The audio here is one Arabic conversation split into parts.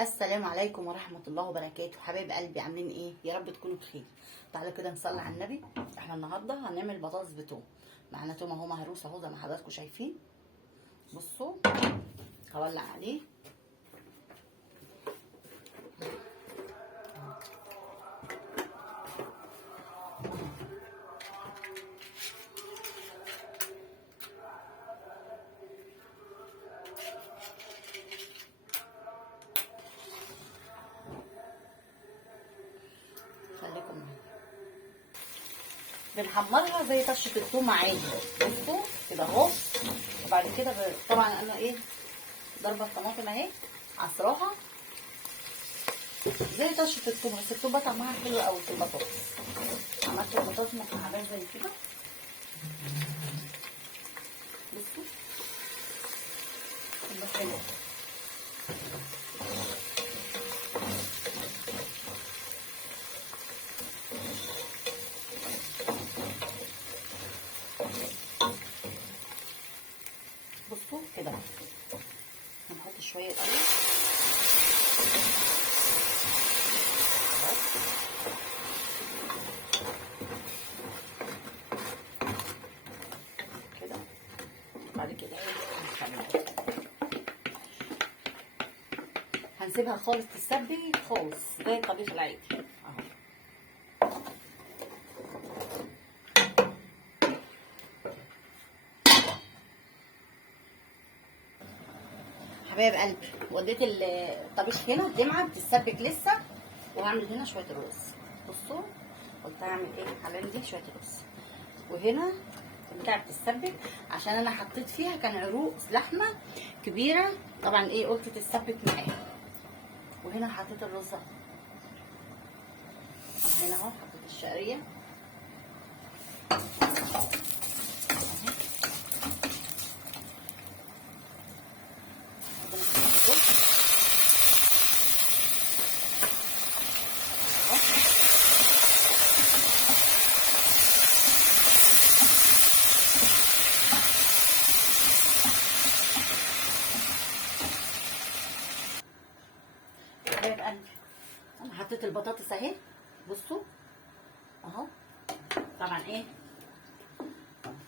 السلام عليكم ورحمة الله وبركاته. حبايب قلبي عاملين ايه؟ يا رب تكونوا بخير. تعالوا كده نصلي على النبي. احنا النهارده هنعمل بطاطس بتوم. معانا توم اهو مهروس اهو زي ما حضراتكم شايفين. بصوا هولع عليه. خليكم معايا. بنحمرها زي طشة التوم عادي. بصوا كده اهو. وبعد كده طبعا انا ايه ضربة الطماطم اهي عصراها زي طشة التوم، بس التوم طعمها حلو قوي في البطاطس. عملت البطاطس مكعبات زي كده. بصوا تبقى حلوة. بصوا كده هنحط شويه قلم كده. بعد كده هنسيبها خالص تتسبك خالص زي الطبيخ العادي اهو. حبايب قلبي وديت الطبيخ هنا الدمعه بتتسبك لسه، وهعمل هنا شويه رز. بصوا قلت هعمل ايه حاليا دي شويه رز، وهنا البتاعه بتتسبك عشان انا حطيت فيها كان عروق لحمه كبيره طبعا ايه قلت تتسبك معاها. وهنا حطيت الرز اهو. انا هنا اهو حطيت الشعريه حبايب قلبي. انا حطيت البطاطس اهي. بصوا اهو. طبعا ايه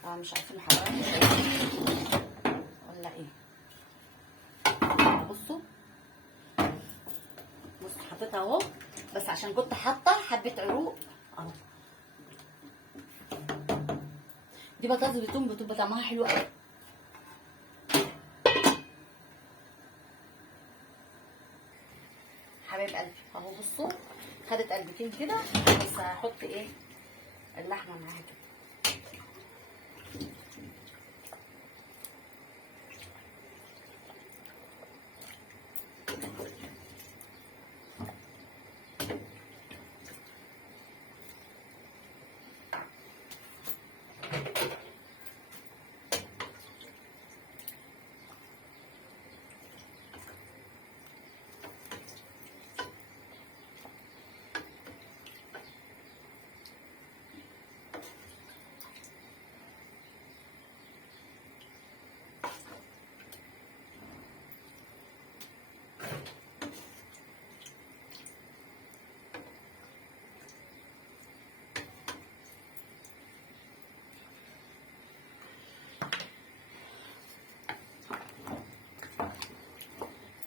طبعا مش عارفين حرارة ولا ايه. بصوا حطيتها اهو، بس عشان كنت حاطه حبه عروق اهو. دي بطاطس بتوم بتبقى طعمها حلو قوي. حبايب قلبي اهو. بصوا خدت قلبتين كده، بس هحط ايه اللحمه معاها كده.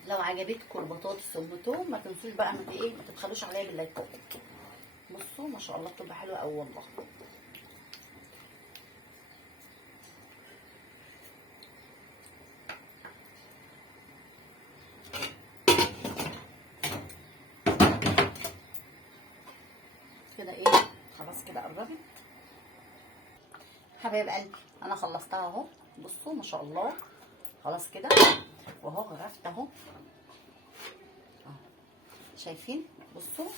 لو عجبتكم البطاطس والبتوم ما تنسوش بقى ما تبخلوش عليا باللايكات. بصوا ما شاء الله بتبقى حلوه قوي والله. كده ايه خلاص كده قربت. حبايب قلبي انا خلصتها اهو. بصوا ما شاء الله خلاص كده واهو غرفت اهو. شايفين؟ بصوا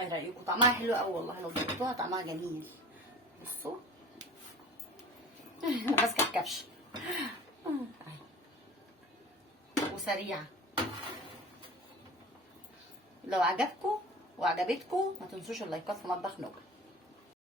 ايه رايكم؟ طعمها حلو قوي والله، لو جبتوها طعمها جميل. بصوا ماسكه الكبشه وسريعه. لو عجبكم وعجبتكم ما تنسوش اللايكات في مطبخ نوجة.